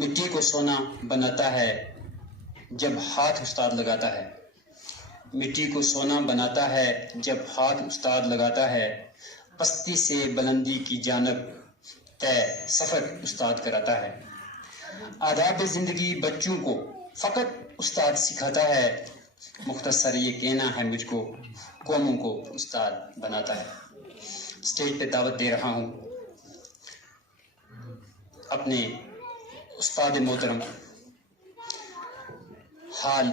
मिट्टी को सोना बनाता है जब हाथ उस्ताद लगाता है। मिट्टी को सोना बनाता है जब हाथ उस्ताद लगाता है। पस्ती से बुलंदी की जानब तय सफ़र उस्ताद कराता है। आदाब ज़िंदगी बच्चों को फ़कत उस्ताद सिखाता है। मुख्तसर ये कहना है मुझको, कौमों को उस्ताद बनाता है। स्टेज पे दावत दे रहा हूँ अपने उस्ताद मोहतरम, हाल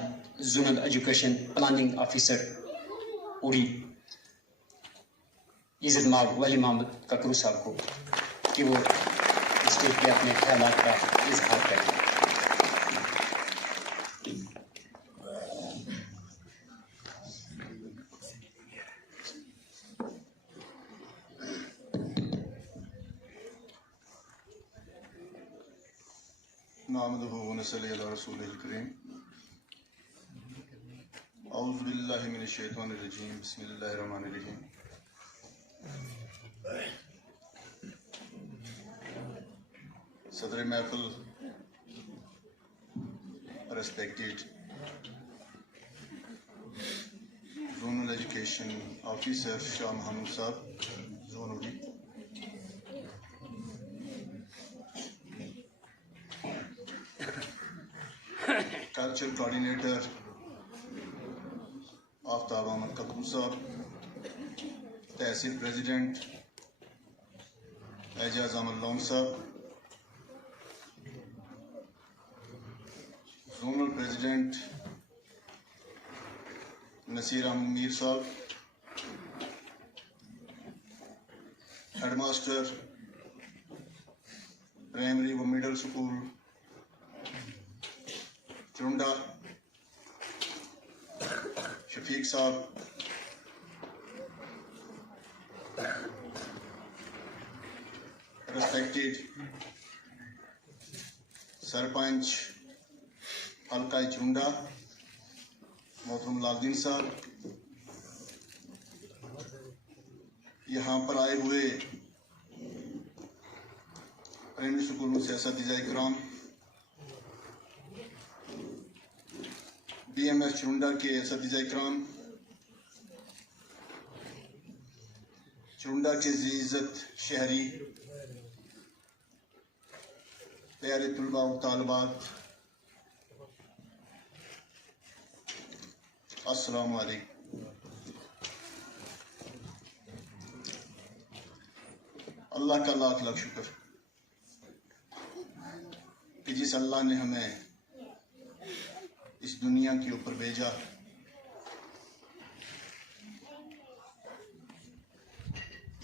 जोनल एजुकेशन प्लानिंग ऑफिसर उड़ी इज़्ज़त माब वली मोहम्मद ककरू साहब को कि वो स्टेज पे अपने ख्यालात का इजहार करें। नहमदुहु व नसल्ली अला रसूलिल करीम। औज़ु बिल्लाहि मिनश शैतानिर रजीम। बिस्मिल्लाहिर रहमानिर रहीम। सदर महफिल, respected zonal education officer Shah Mohammad साहब zonal, culture coordinator Aftab Ahmad Kakroo साहब, तहसील प्रेसिडेंट एजाज अहमद लोन साहब, जोनल प्रेसिडेंट नसीर अहमद मीर साहब, हेडमास्टर प्राइमरी व मिडल स्कूल चुंडा शफीक साहब, रेस्पेक्टेड सरपंच हल्का चुंडा मोहतरम लालदीन साहब, यहाँ पर आए हुए प्राइमरी स्कूल से असातिज़ा इकराम, BMS चुंडा के असातिज़ा इकराम, चुंडा के इज़्ज़त शहरी, प्यारे तुलबा व तालिबात, अस्सलामु अलैकुम। अल्लाह का लाख लाख शुक्र कि जिस अल्लाह ने हमें इस दुनिया के ऊपर भेजा,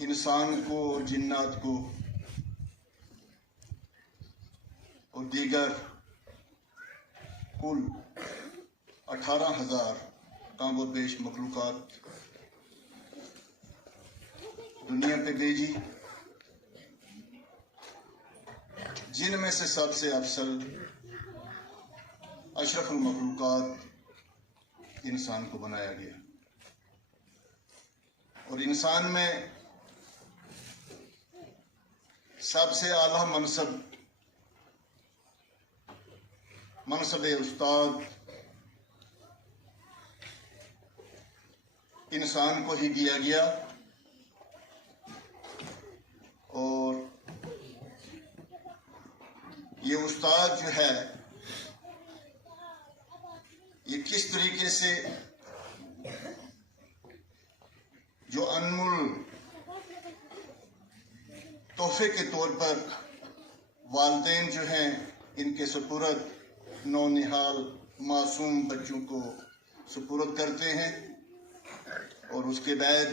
इंसान को और जिन्नात को और दीगर कुल 18,000 कम और बेश मखलूक़ात दुनिया पे भेजी, जिनमें से सबसे अफसल अशरफुल मखलूक़ात इंसान को बनाया गया। और इंसान में सबसे आला मनसब उस्ताद इंसान को ही दिया गया। और ये उस्ताद जो है, ये किस तरीके से जो अनमोल तोहफे के तौर पर वालिदैन जो हैं इनके सुपुर्द नौनिहाल मासूम बच्चों को सुपुर्द करते हैं, और उसके बाद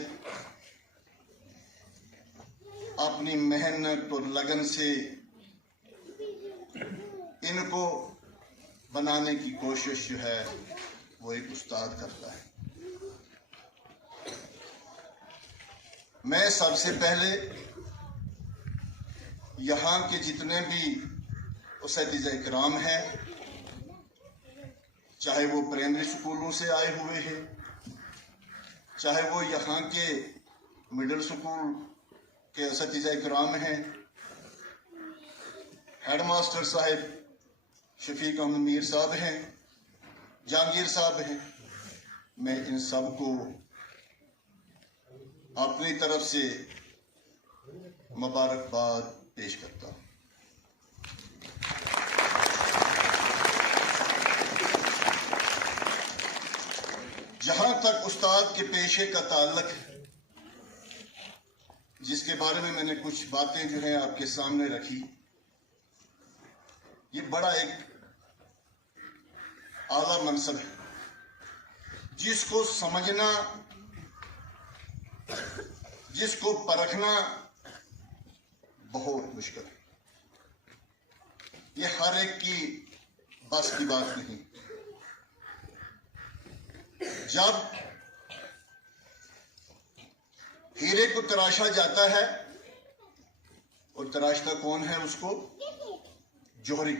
अपनी मेहनत और लगन से इनको बनाने की कोशिश जो है वो एक उस्ताद करता है। मैं सबसे पहले यहाँ के जितने भी उस्ताद-ए इकराम हैं, चाहे वो प्राइमरी स्कूलों से आए हुए हैं, चाहे वो यहाँ के मिडिल स्कूल के उस्ताद-ए इकराम हैं, हेड मास्टर साहब शफीक अहमद मीर साहब हैं, जहांगीर साहब हैं। मैं इन सब को अपनी तरफ से मुबारकबाद पेश करता हूँ। जहां तक उस्ताद के पेशे का ताल्लुक है, जिसके बारे में मैंने कुछ बातें जो है आपके सामने रखी, ये बड़ा एक आला मनसब है जिसको समझना, जिसको परखना बहुत मुश्किल है। ये हर एक की बस की बात नहीं। जब हीरे को तराशा जाता है, और तराशता कौन है उसको? जौहरी।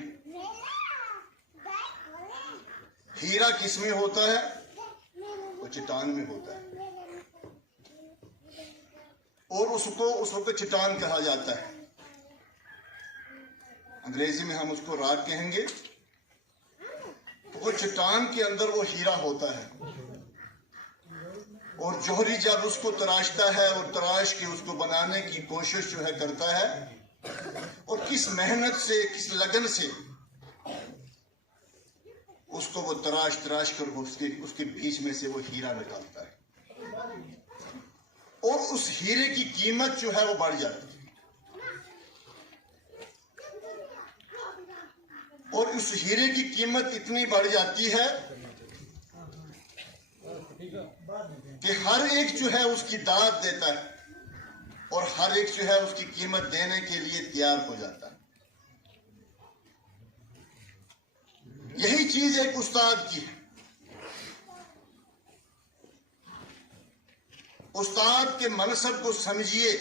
हीरा किस में होता है? वो चट्टान में होता है, और उसको उस वक्त चट्टान कहा जाता है। अंग्रेजी में हम उसको रॉक कहेंगे। वो चट्टान के अंदर वो हीरा होता है, और जौहरी जब उसको तराशता है और तराश के उसको बनाने की कोशिश जो है करता है, और किस मेहनत से, किस लगन से उसको वो तराश कर उसके बीच में से वो हीरा निकालता है, और उस हीरे की कीमत जो है वो बढ़ जाती है। और उस हीरे की कीमत इतनी बढ़ जाती है कि हर एक जो है उसकी दाद देता है, और हर एक जो है उसकी कीमत देने के लिए तैयार हो जाता है। यही चीज एक उस्ताद की है। उस्ताद के मनसब को समझिए।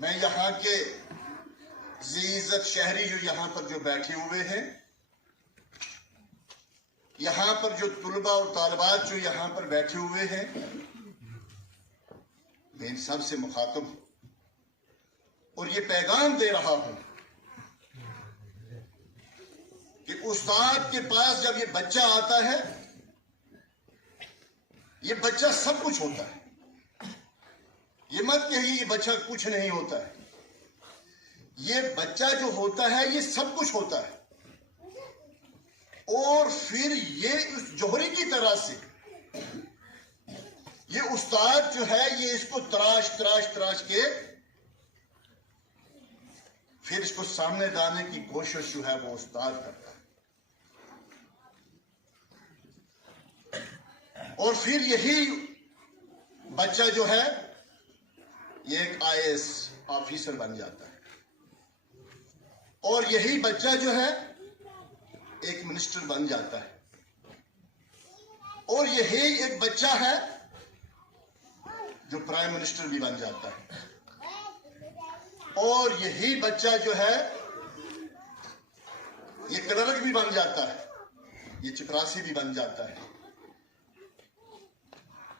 मैं यहाँ के ज़ी-इज़्ज़त शहरी जो यहाँ पर जो बैठे हुए हैं, यहाँ पर जो तुलबा और तालिबात जो यहाँ पर बैठे हुए हैं, मैं इन सब से मुखातब हूं और ये पैगाम दे रहा हूं कि उस्ताद के पास जब ये बच्चा आता है, ये बच्चा सब कुछ होता है। ये मत कहिए ये बच्चा कुछ नहीं होता है। ये बच्चा जो होता है ये सब कुछ होता है, और फिर ये उस जौहरी की तरह से ये उस्ताद जो है ये इसको तराश के फिर इसको सामने लाने की कोशिश जो है वो उस्ताद करता है। और फिर यही बच्चा जो है ये एक IAS ऑफिसर बन जाता है, और यही बच्चा जो है एक मिनिस्टर बन जाता है, और यही एक बच्चा है जो प्राइम मिनिस्टर भी बन जाता है, और यही बच्चा जो है ये क्लर्क भी बन जाता है, ये चपरासी भी बन जाता है।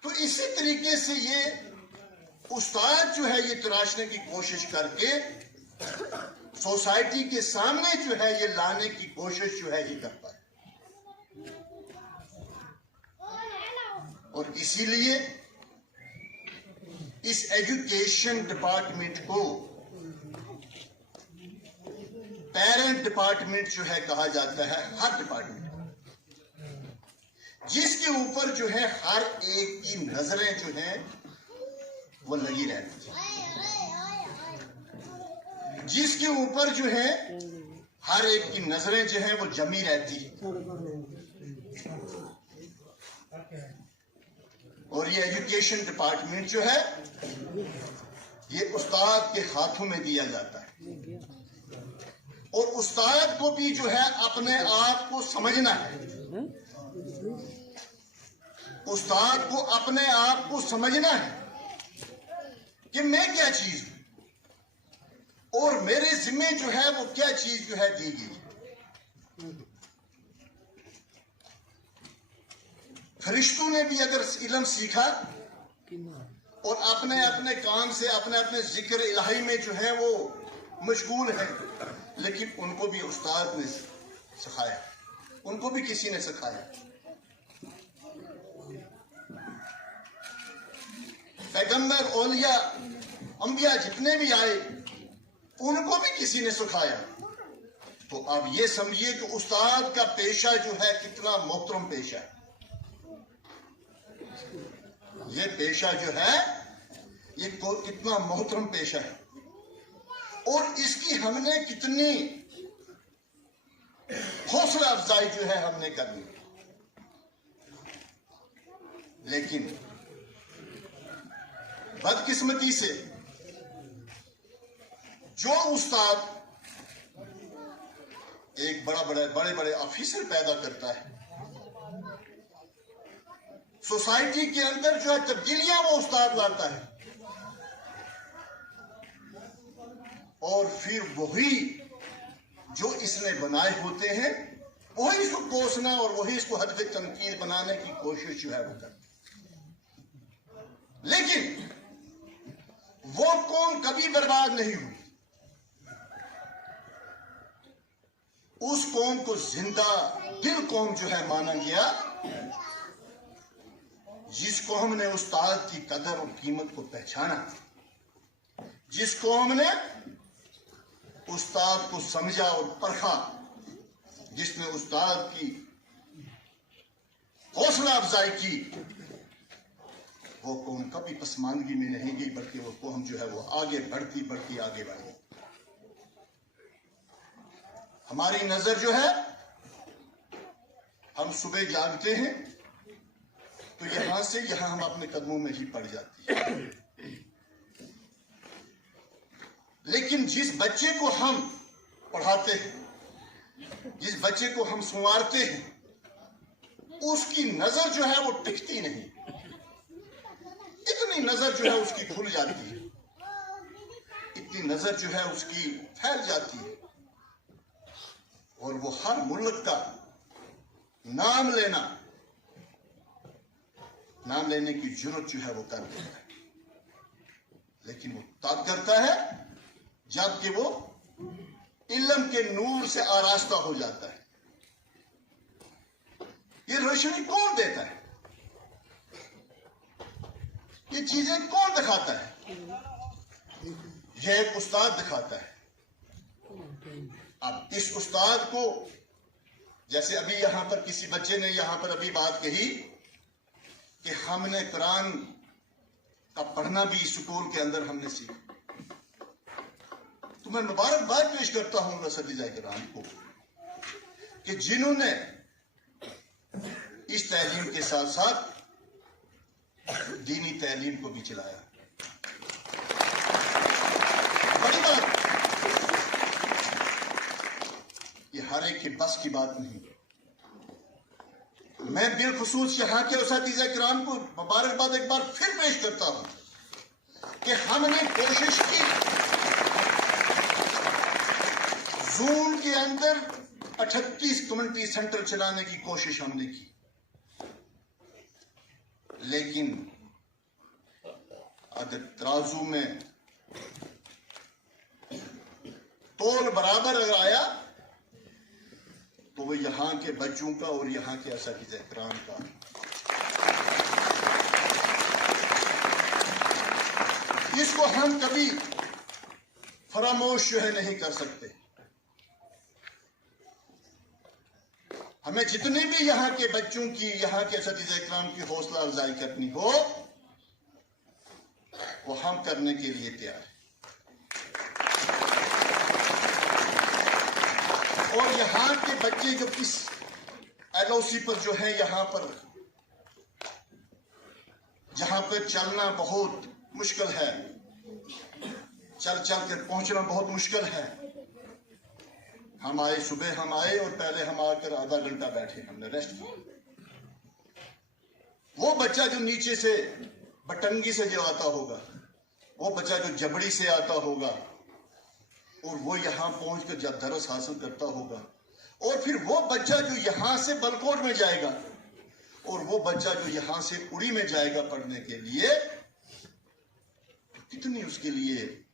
तो इसी तरीके से ये उस्ताद जो है ये तराशने की कोशिश करके सोसाइटी के सामने जो है ये लाने की कोशिश जो है ये करता है। और इसीलिए इस एजुकेशन डिपार्टमेंट को पेरेंट डिपार्टमेंट जो है कहा जाता है। हर डिपार्टमेंट जिसके ऊपर जो है हर एक की नजरें जो हैं वो लगी रहती है, जिसके ऊपर जो है हर एक की नजरें जो है वो जमी रहती है। और ये एजुकेशन डिपार्टमेंट जो है ये उस्ताद के हाथों में दिया जाता है, और उस्ताद को भी जो है अपने आप को समझना है। उस्ताद को अपने आप को समझना है कि मैं क्या चीज हूं, और मेरे जिम्मे जो है वो क्या चीज जो है दी गई। फरिश्तों ने भी अगर इल्म सीखा और अपने अपने काम से अपने अपने जिक्र इलाही में जो है वो मशगूल हैं, लेकिन उनको भी उस्ताद ने सिखाया, उनको भी किसी ने सिखाया। पैगंबर, औलिया, अंबिया जितने भी आए उनको भी किसी ने सिखाया। तो अब ये समझिए कि उस्ताद का पेशा जो है कितना मोहतरम पेशा है। ये पेशा जो है ये कितना मोहतरम पेशा है, और इसकी हमने कितनी हौसला अफजाई जो है हमने करनी। लेकिन बदकिस्मती से जो उस्ताद एक बड़े बड़े ऑफिसर पैदा करता है, सोसाइटी के अंदर जो है तब्दीलियां वो उस्ताद लाता है, और फिर वही जो इसने बनाए होते हैं वही इसको कोसना और वही इसको हद तक तनकीद बनाने की कोशिश जो है वो करते। लेकिन वो कौम कभी बर्बाद नहीं हुई। उस कौम को जिंदा दिल कौम जो है माना गया, जिस कौम ने उस्ताद की कदर और कीमत को पहचाना, जिस कौम ने उस्ताद को समझा और परखा, जिसने उस्ताद की हौसला अफजाई की, वो कौम कभी पसमानगी में नहीं गई, बल्कि वो कौम जो है वो आगे बढ़ती आगे बढ़ी। हमारी नजर जो है, हम सुबह जागते हैं तो यहां से यहां हम अपने कदमों में ही पड़ जाती है। लेकिन जिस बच्चे को हम पढ़ाते हैं, जिस बच्चे को हम संवारते हैं, उसकी नजर जो है वो टिकती नहीं। इतनी नजर जो है उसकी खुल जाती है, इतनी नजर जो है उसकी फैल जाती है, और वो हर मुल्क का नाम लेने की जुर्रत जो है वो कर देता है। लेकिन वो तब करता है जबकि वो इल्म के नूर से आरास्ता हो जाता है। ये रोशनी कौन देता है? ये चीजें कौन दिखाता है? यह एक उस्ताद दिखाता है। अब इस उस्ताद को, जैसे अभी यहां पर किसी बच्चे ने यहां पर अभी बात कही कि हमने कुरान का पढ़ना भी स्कूल के अंदर हमने सीखा, तो मैं मुबारकबाद पेश करता हूं असतिज़ा किराम को कि जिन्होंने इस तालीम के साथ साथ दीनी तालीम को भी चलाया। बड़ी बात, ये हर एक के बस की बात नहीं। मैं बिलखुसूस यहाँ के असतिज़ा किराम को मुबारकबाद एक बार फिर पेश करता हूं कि हमने कोशिश की जून के अंदर 38 कम्युनिटी सेंटर चलाने की कोशिश हमने की, लेकिन अगर तराजू में तोल बराबर अगर आया तो वो यहां के बच्चों का और यहां के असतिज़ा किराम का इसको हम कभी फरामोश जो है नहीं कर सकते। हमें जितने भी यहाँ के बच्चों की, यहाँ के असतिज़ा इकराम की हौसला अफजाई करनी हो, वो हम करने के लिए तैयार हैं। और यहाँ के बच्चे जो इस एलओसी पर जो है, यहाँ पर जहाँ पर चलना बहुत मुश्किल है, चल कर पहुंचना बहुत मुश्किल है। हम आए, सुबह हम आए और पहले हम आकर आधा घंटा बैठे, हमने रेस्ट किया। वो बच्चा जो नीचे से बटंगी से जो आता होगा, वो बच्चा जो जबड़ी से आता होगा, और वो यहाँ पहुंचकर जब दरस हासिल करता होगा, और फिर वो बच्चा जो यहाँ से बलकोट में जाएगा, और वो बच्चा जो यहाँ से उड़ी में जाएगा पढ़ने के लिए, कितनी उसके लिए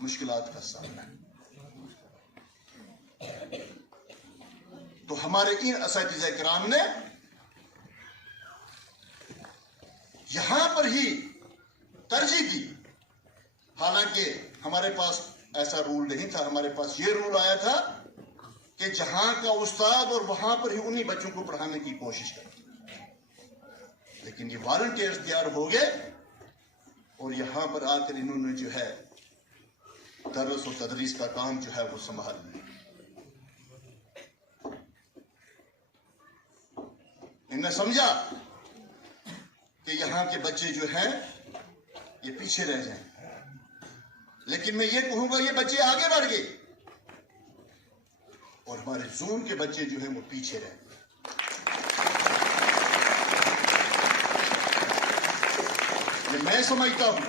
मुश्किलात का सामना है। तो हमारे इन असातिज़ा किराम ने यहां पर ही तरजीह दी। हालांकि हमारे पास ऐसा रूल नहीं था, हमारे पास ये रूल आया था कि जहां का उस्ताद और वहां पर ही उन्हीं बच्चों को पढ़ाने की कोशिश कर। लेकिन ये वॉलंटियर्स तैयार हो गए और यहां पर आकर इन्होंने जो है दरस और तदरीस का काम जो है वो संभाल लिया। इन्होंने समझा कि यहाँ के बच्चे जो हैं ये पीछे रह जाएं, लेकिन मैं ये कहूंगा ये बच्चे आगे बढ़ गए और हमारे जोन के बच्चे जो हैं वो पीछे रह गए। ये मैं समझता हूं,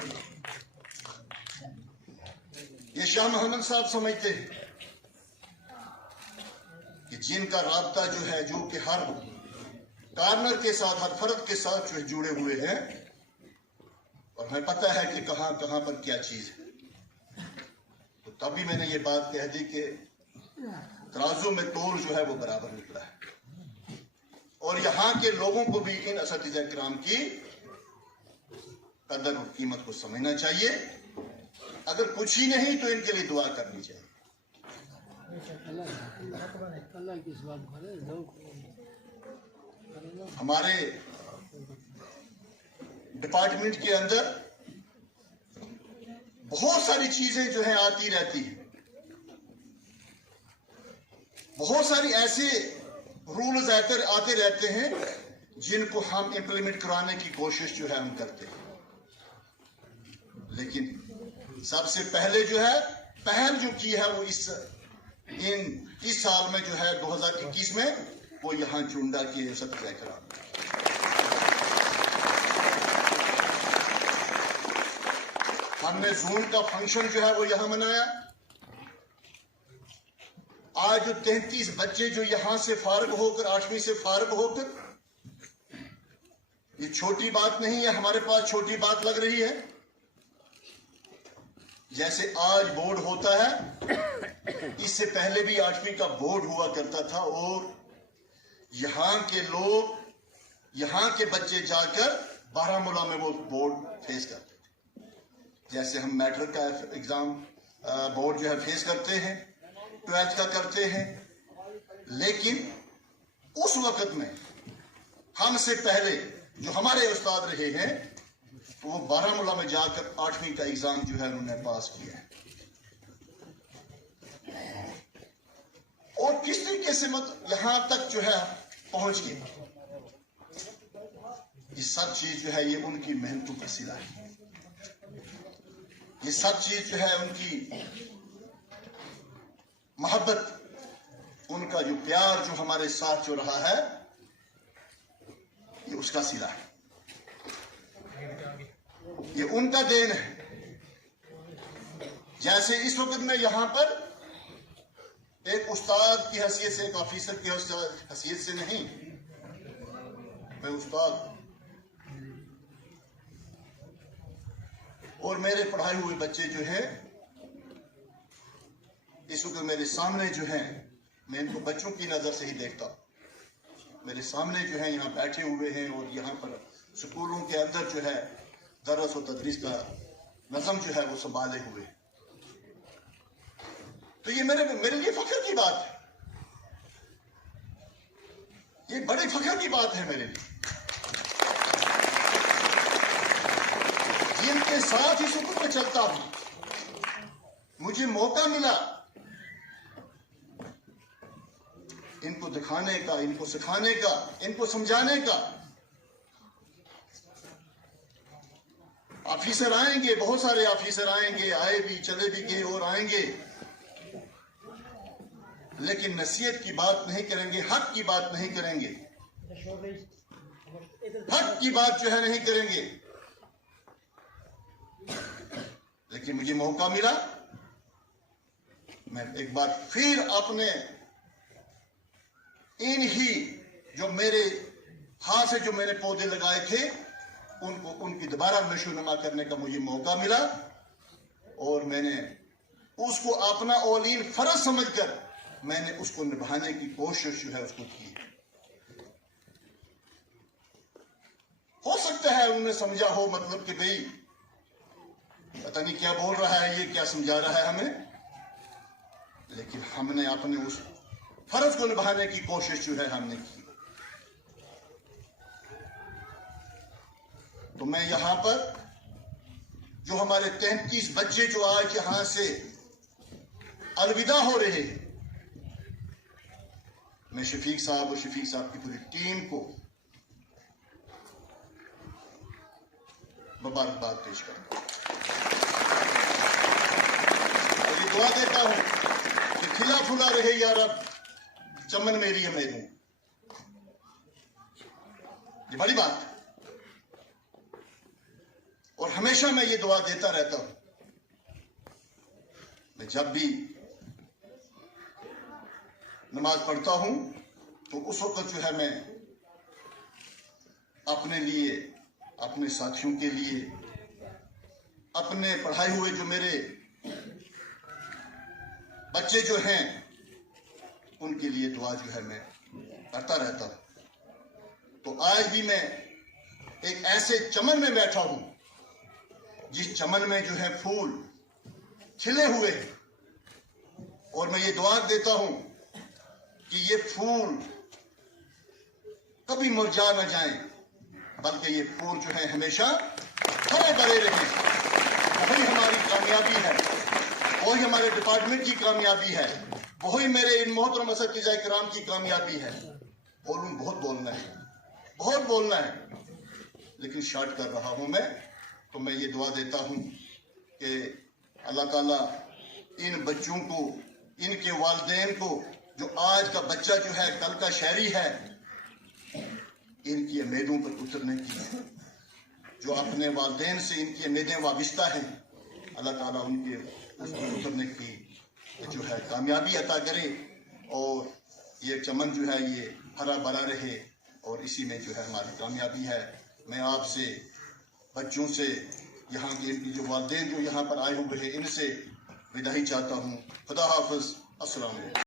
ये शाह मोहम्मद साहब समझते हैं कि जिनका राब्ता जो है, जो कि हर कार्नर के साथ, हर फर्द के साथ जो है जुड़े हुए हैं और हमें पता है कि कहां कहां पर क्या चीज है, तो तभी मैंने ये बात कह दी कि तराजू में तोल जो है वो बराबर निकला है। और यहां के लोगों को भी इन असातिज़ा किराम की कदर और कीमत को समझना चाहिए। अगर कुछ ही नहीं तो इनके लिए दुआ करनी चाहिए। हमारे डिपार्टमेंट के अंदर बहुत सारी चीजें जो है आती रहती है, बहुत सारी ऐसे रूल्स आते रहते हैं जिनको हम इंप्लीमेंट कराने की कोशिश जो है हम करते हैं। लेकिन सबसे पहले जो है पहल जो की है वो इस साल में जो है 2021 में वो यहाँ चुंडा के असातिज़ा किराम हमने जून का फंक्शन जो है वो यहाँ मनाया। आज जो 33 बच्चे जो यहां से फारग होकर, 8वीं से फारग होकर, ये छोटी बात नहीं है, हमारे पास छोटी बात लग रही है। जैसे आज बोर्ड होता है, इससे पहले भी 8वीं का बोर्ड हुआ करता था और यहां के लोग, यहां के बच्चे जाकर बारामूला में वो बोर्ड फेस करते थे। जैसे हम मैट्रिक का एग्जाम बोर्ड जो है फेस करते हैं, 12th का करते हैं, लेकिन उस वक्त में हमसे पहले जो हमारे उस्ताद रहे हैं वो बारामूला में जाकर 8वीं का एग्जाम जो है उन्होंने पास किया है। और किस तरीके से यहां तक जो है पहुंच गए, ये सब चीज जो है ये उनकी मेहनतों का सिला है। ये सब चीज जो है उनकी मोहब्बत, उनका जो प्यार जो हमारे साथ जो रहा है ये उसका सिला है, ये उनका देन है। जैसे इस वक्त में यहां पर एक उस्ताद की हैसियत से, एक ऑफिसर की हैसियत से नहीं, मैं उस्ताद और मेरे पढ़ाए हुए बच्चे जो है इस वक्त मेरे सामने जो हैं, मैं इनको बच्चों की नजर से ही देखता हूं। मेरे सामने जो है यहाँ बैठे हुए हैं और यहाँ पर स्कूलों के अंदर जो है दरस और तदरीस का नज़म जो है वो संभाले हुए। तो ये मेरे लिए फख्र की बात है, ये बड़े फख्र की बात है मेरे लिए। जिनके साथ इस वक्त में चलता हूं, मुझे मौका मिला इनको दिखाने का, इनको सिखाने का, इनको समझाने का। ऑफिसर आएंगे, बहुत सारे ऑफिसर आएंगे, आए भी, चले भी गए और आएंगे, लेकिन नसीहत की बात नहीं करेंगे, हक की बात नहीं करेंगे, हक की बात जो है नहीं करेंगे। लेकिन मुझे मौका मिला, मैं एक बार फिर अपने इन ही जो मेरे हाथ से जो मैंने पौधे लगाए थे उनको, उनकी दोबारा नशोनुमा करने का मुझे मौका मिला और मैंने उसको अपना औलीन फर्ज समझकर मैंने उसको निभाने की कोशिश जो है उसको की। हो सकता है उन्होंने समझा हो मतलब कि भाई पता नहीं क्या बोल रहा है, ये क्या समझा रहा है हमें, लेकिन हमने अपने उस फर्ज को निभाने की कोशिश जो है हमने की। तो मैं यहां पर जो हमारे 33 बच्चे जो आज यहां से अलविदा हो रहे हैं, मैं शफीक साहब और शफीक साहब की पूरी टीम को मुबारकबाद पेश करता हूं और ये दुआ देता हूं कि खिला फुला रहे या रब चमन मेरी उम्मीद हूं। ये बड़ी बात है और हमेशा मैं ये दुआ देता रहता हूं। मैं जब भी नमाज पढ़ता हूं तो उस वक्त जो है मैं अपने लिए, अपने साथियों के लिए, अपने पढ़ाए हुए जो मेरे बच्चे जो हैं उनके लिए दुआ जो है मैं करता रहता हूं। तो आज भी मैं एक ऐसे चमन में बैठा हूं जिस चमन में जो है फूल खिले हुए हैं और मैं ये दुआ देता हूं कि ये फूल कभी मुरझा न जाए, बल्कि ये फूल जो है हमेशा हरे भरे रहे। वही हमारी कामयाबी है, वही हमारे डिपार्टमेंट की कामयाबी है, वही मेरे इन मोहतरम असतिज़ा किराम की कामयाबी है। बहुत बोलना है, बहुत बोलना है, लेकिन शॉर्ट कर रहा हूं मैं। तो मैं ये दुआ देता हूं कि अल्लाह ताला इन बच्चों को, इनके वालिदैन को, जो आज का बच्चा जो है कल का शहरी है, इनकी उम्मीदों पर उतरने की, जो अपने वालिदैन से इनकी उम्मीदें वाबिस्ता हैं, अल्लाह ताला उनके उस पर उतरने की जो है कामयाबी अता करे और ये चमन जो है ये हरा भरा रहे और इसी में जो है हमारी कामयाबी है। मैं आपसे, बच्चों से, यहाँ के इनकी जो वालिदैन जो यहाँ पर आए हुए हैं, इनसे विदाई चाहता हूँ। खुदा हाफिज। अस्सलाम वालेकुम।